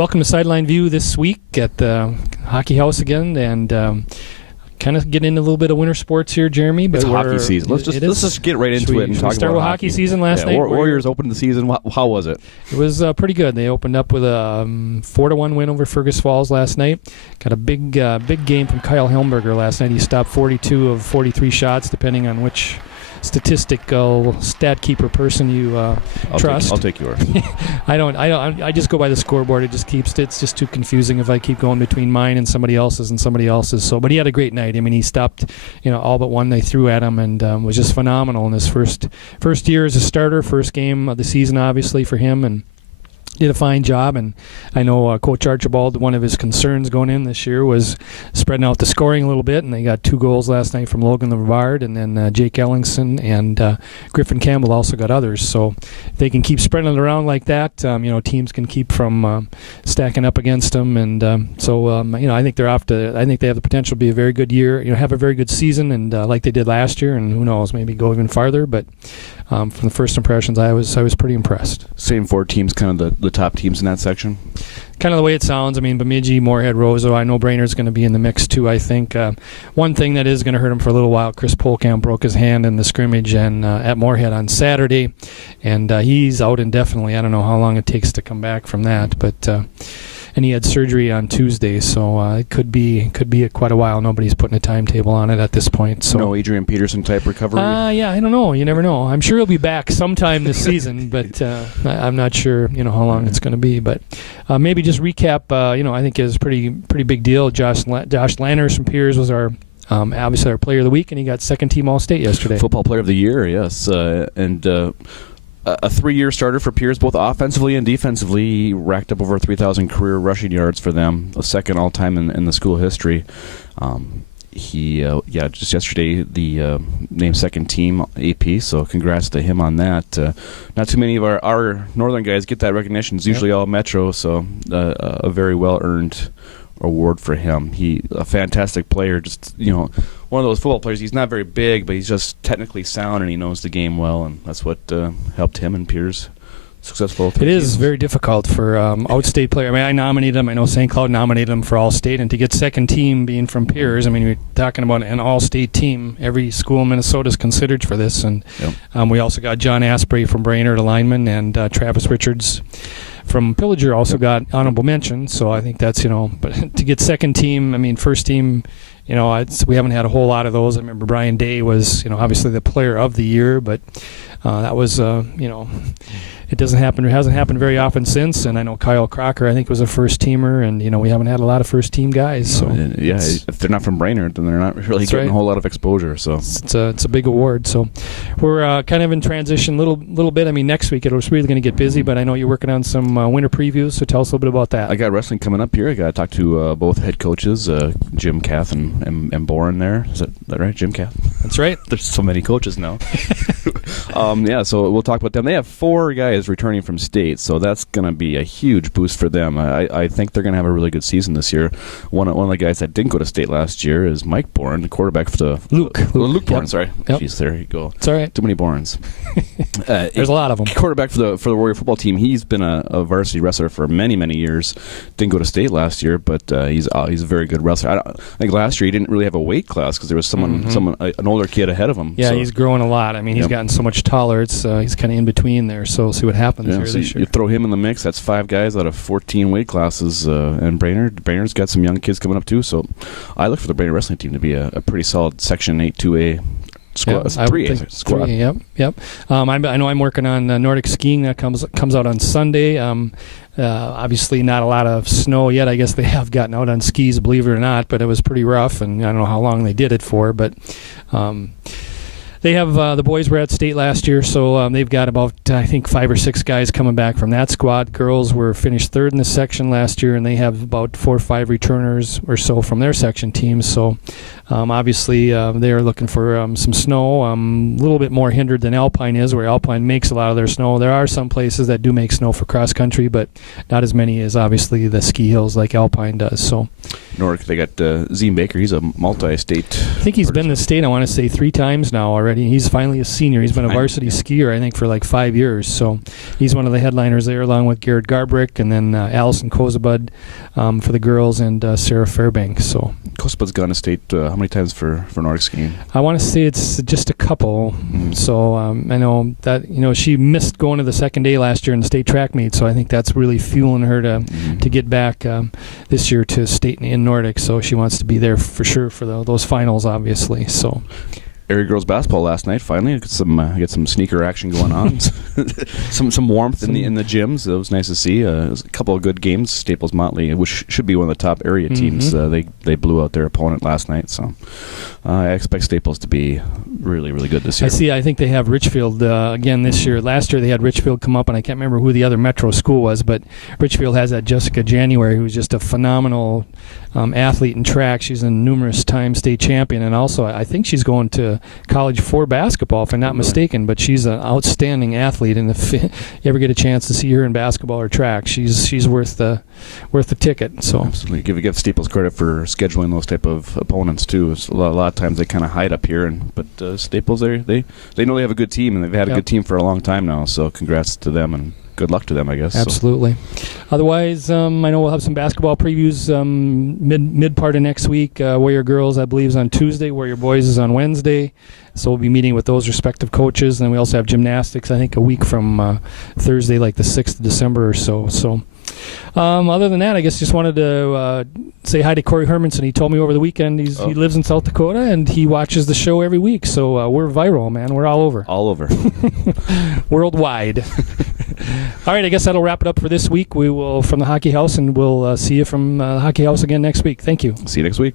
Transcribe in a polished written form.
Welcome to Sideline View this week at the Hockey House again, and kind of get into a little bit of winter sports here, Jeremy. But it's hockey season. Let's just get right into it and talk start about with hockey season last night. Warriors opened the season. How was it? It was pretty good. They opened up with a 4-1 win over Fergus Falls last night. Got a big game from Kyle Helmberger last night. He stopped 42 of 43 shots, depending on which statistical stat keeper person you trust. I'll take yours. I just go by the scoreboard. It's just too confusing if I keep going between mine and somebody else's. So, but he had a great night. I mean, he stopped, all but one they threw at him, and was just phenomenal in his first year as a starter, first game of the season, obviously for him, and did a fine job. And I know Coach Archibald, one of his concerns going in this year was spreading out the scoring a little bit, and they got 2 goals last night from Logan Levard, and then Jake Ellingson and Griffin Campbell also got others. So if they can keep spreading it around like that, teams can keep from stacking up against them. And I think I think they have the potential to be a very good year, have a very good season, and like they did last year, and who knows, maybe go even farther. But from the first impressions, I was pretty impressed. Same 4 teams, kind of the top teams in that section? Kind of the way it sounds. I mean, Bemidji, Moorhead, Roseau. I know Brainerd's going to be in the mix too, I think. One thing that is going to hurt him for a little while, Chris Polkamp broke his hand in the scrimmage and at Moorhead on Saturday, and he's out indefinitely. I don't know how long it takes to come back from that, but and he had surgery on Tuesday, so it could be quite a while. Nobody's putting a timetable on it at this point. So no Adrian Peterson type recovery? Yeah, I don't know. You never know. I'm sure he'll be back sometime this season, but I'm not sure how long it's going to be. But maybe just recap. I think it was a pretty big deal. Josh Lanners from Piers was our obviously our player of the week, and he got second team All-State yesterday. Football player of the year, yes, and. A 3-year starter for Piers, both offensively and defensively. He racked up over 3,000 career rushing yards for them, a second all-time in the school history. Just yesterday, the named second team AP, so congrats to him on that. Not too many of our northern guys get that recognition. It's usually all Metro, so a very well-earned award for him. He a fantastic player, just one of those football players. He's not very big, but he's just technically sound, and he knows the game well, and that's what helped him and Piers successful. It is very difficult for outstate player. I mean, I nominated him. I know St. Cloud nominated him for All-State, and to get second team being from Piers, I mean, we're talking about an All-State team. Every school in Minnesota is considered for this, and we also got John Asprey from Brainerd, a lineman, and Travis Richards from Pillager also got honorable mention. So I think that's but to get second team, I mean, first team, we haven't had a whole lot of those. I remember Brian Day was obviously the player of the year, but that was it doesn't happen. It hasn't happened very often since. And I know Kyle Crocker, I think, was a first temer, and we haven't had a lot of first team guys. So if they're not from Brainerd, then they're not really getting a whole lot of exposure. So it's a big award. So we're kind of in transition, little bit. I mean, next week it's really going to get busy, but I know you're working on some winter previews. So tell us a little bit about that. I got wrestling coming up here. I got to talk to both head coaches, Jim Kath and Boren there. Is that right, Jim Kath? That's right. There's so many coaches now. So we'll talk about them. They have 4 guys returning from state, so that's going to be a huge boost for them. I think they're going to have a really good season this year. One of the guys that didn't go to state last year is Mike Boren, the quarterback for the Luke Boren. Sorry, Jeez, there you go. It's all right. Too many Borens. There's a lot of them. Quarterback for the Warrior football team. He's been a varsity wrestler for many years. Didn't go to state last year, but he's a very good wrestler. I think last year he didn't really have a weight class because there was an older kid ahead of him. Yeah, so he's growing a lot. I mean, he's gotten so much taller. It's he's kind of in between there. So we'll see what happens here this year. You throw him in the mix. That's 5 guys out of 14 weight classes. And Brainerd's got some young kids coming up too. So I look for the Brainerd wrestling team to be a pretty solid Section 8 2A squad. 3A squad. Yep. I know I'm working on Nordic skiing that comes out on Sunday. Obviously not a lot of snow yet. I guess they have gotten out on skis, believe it or not, but it was pretty rough, and I don't know how long they did it for, but they have the boys were at state last year, so they've got about, I think, 5 or 6 guys coming back from that squad. Girls were finished 3rd in the section last year, and they have about 4 or 5 returners or so from their section teams. So obviously they are looking for some snow, a little bit more hindered than Alpine is, where Alpine makes a lot of their snow. There are some places that do make snow for cross country, but not as many as obviously the ski hills like Alpine does. So Nordic, they got Zine Baker. He's a multi-state. I think he's been to state, I want to say, 3 times now already. already. He's finally a senior. He's been a varsity skier, I think, for like 5 years. So he's one of the headliners there, along with Garrett Garbrick and then Allison Kozabud for the girls and Sarah Fairbanks. So Kozabud's gone to state how many times for Nordic skiing? I want to say it's just a couple. So I know that she missed going to the second day last year in the state track meet. So I think that's really fueling her to get back this year to state in Nordic. So she wants to be there for sure for those finals, obviously. So area girls basketball last night. Finally, get some sneaker action going on. some warmth in the gyms. It was nice to see. It was a couple of good games. Staples Motley, which should be one of the top area teams. They blew out their opponent last night. So I expect Staples to be really, really good this year. I think they have Richfield again this year. Last year they had Richfield come up, and I can't remember who the other Metro school was, but Richfield has that Jessica January, who's just a phenomenal athlete in track. She's a numerous time state champion, and also I think she's going to college for basketball, if I'm not mistaken, but she's an outstanding athlete, and if you ever get a chance to see her in basketball or track, she's worth the ticket. So absolutely, give Staples credit for scheduling those type of opponents too. It's a lot of times they kind of hide up here, but Staples they know they have a good team, and they've had a good team for a long time now. So congrats to them and good luck to them, I guess. Absolutely. So. Otherwise, I know we'll have some basketball previews mid part of next week. Warrior girls, I believe, is on Tuesday. Warrior boys is on Wednesday. So we'll be meeting with those respective coaches. And then we also have gymnastics, I think, a week from Thursday, like the 6th of December or so. So other than that, I guess just wanted to say hi to Corey Hermanson. He told me over the weekend he lives in South Dakota, and he watches the show every week. So we're viral, man. We're all over. All over. Worldwide. All right, I guess that'll wrap it up for this week. We will from the Hockey House, and we'll see you from the Hockey House again next week. Thank you. See you next week.